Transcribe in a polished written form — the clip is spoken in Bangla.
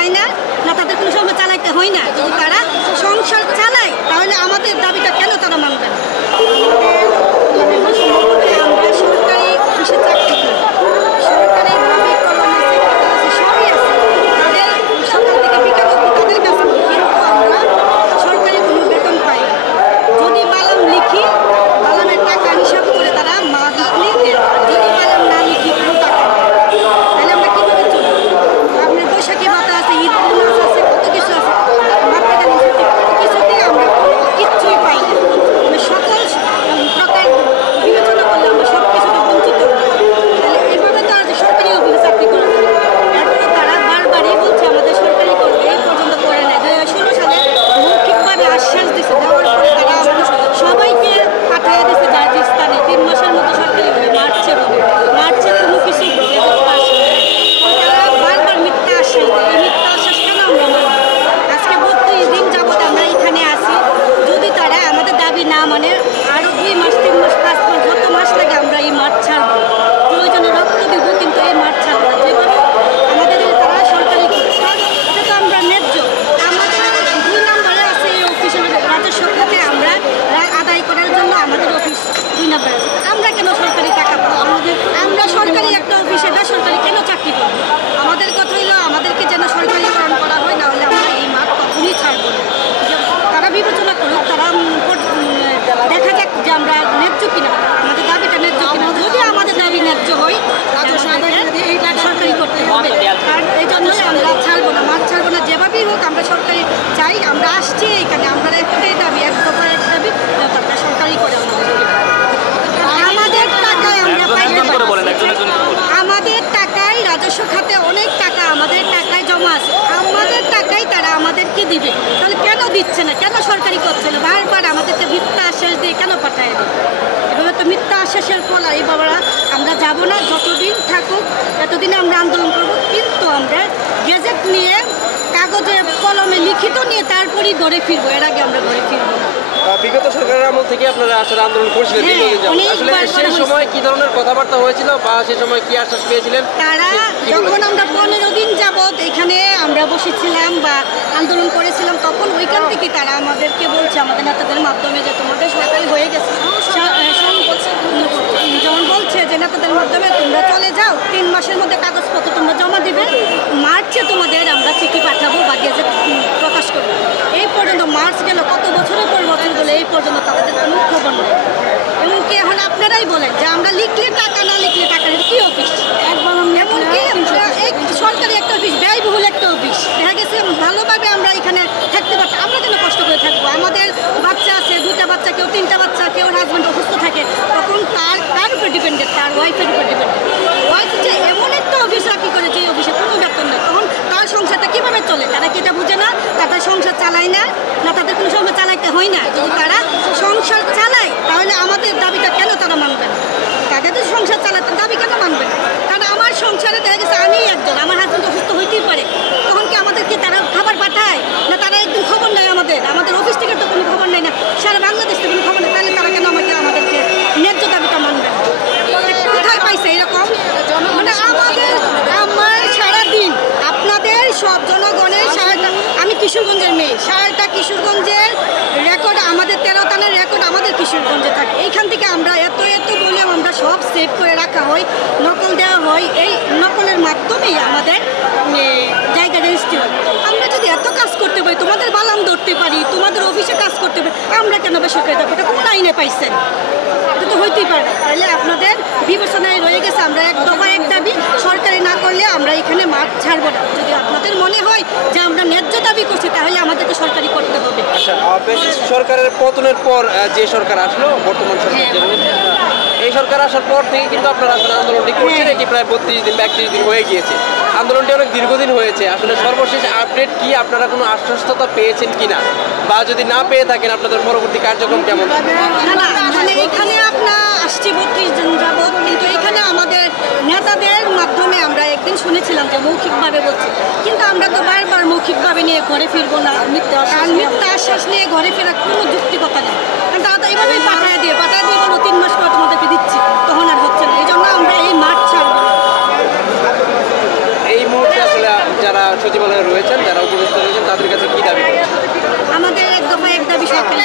চালায় না, না তাদের কোনো সময় চালাইতে হয় না। যদি তারা সংসার চালায় তাহলে আমাদের দাবিটা কেন তারা মানবে না? আমরা সরকারি অফিসে চাকরি করি, সরকারিভাবে কলম আছে, খাতা আছে, সবই আছে। তাদের সকাল থেকে বিকাল অবধি তাদের কাছে, কিন্তু আমরা সরকারি কোনো বেতন পাই না। যদি বালাম লিখি, বালামের টাকা হিসাব করে তারা মা লিখলেই দেন। যদি বালাম না লিখি কোনো টাকা নেই, তাহলে আমরা কীভাবে চলব? আপনার বৈশাখী ভাতা আছে, ঈদ বোনাস আছে, কত কিছু আছে, বাচ্চাদের কত কিছুতেই আমরা কিচ্ছুই পাই না। মানে সকল প্রকার বিবেচনা করলে আমরা সব কিছুতে বঞ্চিত হই। তাহলে এইভাবে তো আর সরকারি অফিসে চাকরি করা যায় না। এরপরে তারা বারবারই বলছে আমাদের সরকারি করবে, এই পর্যন্ত করে নেয়। 2016 সালে মৌখিকভাবে আশ্বাস দিচ্ছে, দেওয়ার পরে তারা সবাইকে পাঠিয়ে দিচ্ছে যার স্থানে। 3 মাসের মতো সরকারি হবে, মার্চে কোনো কিছু পাস হয় না। তারা বারবার মিথ্যা আশ্বাস দেয়। এই মিথ্যা আশ্বাস কেন আমরা মানব? আজকে 32 দিন যাবত আমরা এখানে আছি। যদি তারা আমাদের দাবি না মানে, আরও 2 মাস 3 মাস 5 মাস যত মাস লাগে আমরা এই মাঠ ছাড়বো, প্রয়োজনে রক্ত দিব, কিন্তু এই মাঠ ছাড়বো না। যেভাবে আমাদের তারা সরকারি করছে, এটা তো আমরা ন্যায্য। আমাদের 2 নম্বরে আছে এই অফিসের রাজস্ব খাতে আমরা আদায় করার জন্য আমাদের অফিস 2 নম্বরে আছে। আমরা কেন সরকারি টাকা পাবো? আমরা সরকারি একটা অফিসে বেসরকারি কেন চাকরি করবো? আমাদের কথা হইলো আমাদেরকে যেন সরকারিকরণ করা হয়, না হলে আমরা এই মাঠ কখনই ছাড়বো না। তারা বিবেচনা করুক, তারা দেখা যাক যে আমরা ন্যায্য কিনা, আমাদের দাবিটা ন্যায্য কিনা। যদি আমাদের দাবি ন্যায্য হয়, এইটা সরকারি করতে হবে। আর এই জন্যই আমরা ছাড়বো না, মাঠ ছাড়বো না। যেভাবেই হোক আমরা সরকারি চাই। আমরা আসছি এইখানে, আমরা একটাই দাবি, এক দফার এক দাবি, তারা সরকারি করে আমাদের টাকায় আমরা আমাদের টাকায় রাজস্ব খাতে অনেক টাকা আমাদের টাকায় জমা আছে। আমাদের টাকাই তারা আমাদেরকে দিবে, তাহলে কেন দিচ্ছে না? কেন সরকারি করছে না? বারবার আমাদেরকে মিথ্যা আশ্বাস দিয়ে কেন পাঠায় দেয়? এভাবে তো মিথ্যা আশ্বাসের ফল। এই বাবারা আমরা যাব না, যতদিন থাকুক এতদিনে আমরা আন্দোলন করব। কিন্তু আমরা গেজেট নিয়ে, কাগজে কলমে লিখিত নিয়ে তারপরেই ঘরে ফিরবো, এর আগে আমরা ঘরে ফিরবো না। বিগত সরকারের আমল থেকে আপনারা আসলে আন্দোলন করছিলেন, আসলে সেই সময় কি ধরনের কথাবার্তা হয়েছিল বা সেই সময় কি আশ্বাস পেয়েছিলেন? তারা যখন আমরা 15 দিন যাবৎ এখানে আমরা বসেছিলাম বা আন্দোলন করেছিলাম, তখন ওইখান থেকে তারা আমাদেরকে বলছে, আমাদের নেতাদের মাধ্যমে, যে তোমাদের সরকারি হয়ে গেছে। যেমন বলছে যে নেতাদের মাধ্যমে তোমরা চলে যাও, 3 মাসের মধ্যে কাগজপত্র তোমরা জমা দিবে, মার্চে তোমাদের আমরা চিঠি পাঠাবো বা গেজেট প্রকাশ করবো। এই পর্যন্ত মার্চ গেল, কত বছরের পর বছর গেলে এই পর্যন্ত তাদের কোনো খবর নেই। এমনকি এখন আপনারাই বলেন যে আমরা লিখলে টাকা, না লিখলে টাকা, কি অফিস? এমনকি সরকারি একটা অফিস, ব্যয়বহুল একটা অফিস। দেখা গেছে ভালোভাবে আমরা এখানে থাকতে পারছি, আমরা কেন কষ্ট করে থাকবো? আমাদের বাচ্চা আছে, 2টা বাচ্চা, কেউ 3টা বাচ্চা, কেউ হাজব্যান্ড অসুস্থ থাকে, তখন তার উপর ডিপেন্ডেন্ট, তার ওয়াইফের উপর ডিপেন্ডেন্ট। ওয়াইফ যে এমন একটা অফিস চাকরি করে যে অফিসে কোনো বেতন নেই, তখন তার সংসারটা কীভাবে চলে? তারা কি এটা বুঝে না? তাদের সংসার চালায় না, না তাদের কোনো সময় চালাইতে হয় না। যদি তারা সংসার চালায় তাহলে আমাদের দাবিটা কেন তারা মানবে না? তাদের তো সংসার চালাতে দাবি কেন মানবে না? কারণ আমার সংসারে দেখা গেছে আমি একজন, আমার হাজব্যান্ড অসুস্থ হইতেই পারে, তখন কি আমাদেরকে তারা খাবার পাঠায় না? তারা একদিন খবর নেয় আমাদের অফিস থেকে তো কোনো খবর নেয় না, সারা বাংলাদেশ থেকে কোনো খবর নেই। তাহলে তারা কেন আমাদেরকে ন্যায্য দাবিটা মানবে না? কোথায় পাইছে এরকম? মানে আমার সারাদিন আপনাদের সব জনগণের সারাটা, আমি কিশোরগঞ্জের মেয়ে, সারাটা কিশোরগঞ্জের রেকর্ড, আমাদের 13 থানার রেকর্ড আমাদের কিশোরগঞ্জে থাকে। এইখান থেকে আমরা এত বলেও আমরা সব সেভ করে রাখা হয়, নকল দেওয়া হয়। এই নকলের মাধ্যমেই আমাদের জায়গা রেজিস্ট্রি হয়। আমরা যদি এত কাজ করতে পারি, তোমাদের বালাম ধরতে পারি, তোমাদের অফিসে কাজ করতে পারি, আমরা কেন বেসরকারি দেবো? এটা কোন আইনে পাইছেন? এটা তো হইতেই পারে না। তাহলে আপনাদের বিবেচনায় রয়ে গেছে, আমরা এক দফা এক দাবি, সরকারি না করলে আমরা এখানে মাঠ ছাড়বো না। যদি আপনাদের মনে হয় যে আমরা ন্যায্য দাবি করছি, তাহলে আমাদেরকে সরকারি করতে হবে। আচ্ছা, সরকারের পতনের পর যে সরকার আসলো, বর্তমান সরকার, এই সরকার আসার পর থেকে কিন্তু আপনারা আসলে আন্দোলনটি করছেন। এটি প্রায় 32 দিন বা 31 দিন হয়ে গিয়েছে। আন্দোলনটি অনেক দীর্ঘদিন হয়েছে। আসলে সর্বশেষ আপডেট কি? আপনারা কোনো আশ্বস্ততা পেয়েছেন কিনা, বা যদি না পেয়ে থাকেন আপনাদের পরবর্তী কার্যক্রম কেমন? মানে এখানে আপনার আসছি 32 দিন যাবৎ, কিন্তু এখানে আমাদের নেতাদের মাধ্যমে আমরা একদিন শুনেছিলাম যে মৌখিকভাবে বলছে, কিন্তু আমরা তো বারবার মৌখিকভাবে নিয়ে ঘরে ফিরবো না। মিথ্যা আশ্বাস নিয়ে ঘরে ফেরার কোনো যুক্তিকতা নেই। কারণ তারা তো এইভাবেই পাঠায় দিয়ে বলো 3 মাস পর তোমাদেরকে দিচ্ছি, তখন আর হচ্ছে না। এই জন্য আমরা এই মাঠ ছাড়বো না। এই মুহূর্তে আসলে যারা সচিবালয়ে রয়েছেন, যারা উপদেষ্টা রয়েছেন, তাদের কাছে কি দাবি করছেন? আমাদের এক দফা এক দাবি সরকারি